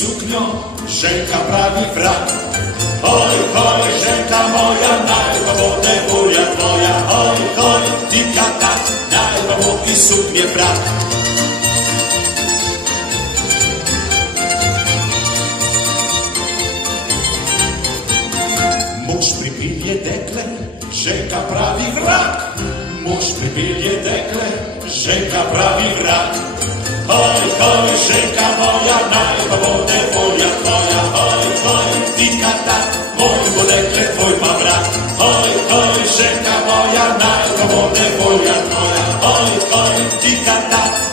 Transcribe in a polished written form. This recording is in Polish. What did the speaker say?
suknio, rzeka prawi wrak. Hoj, hoj, rzeka moja, najba wodę wuja twoja. Hoj, hoj, tika tak, najba mu i suknie wrak. Mąż przypilje dekle, rzeka prawi wrak. Mąż przypilje dekle, rzeka prawi wrak. Hoj, hoj, rzeka moja, najba wodę wuja twoja. Hoj, hoj, tika tak, mój dekle twój ma brak. Hoj, hoj, rzeka moja, najba wodę wuja twoja. Hoj, hoj, tika tak.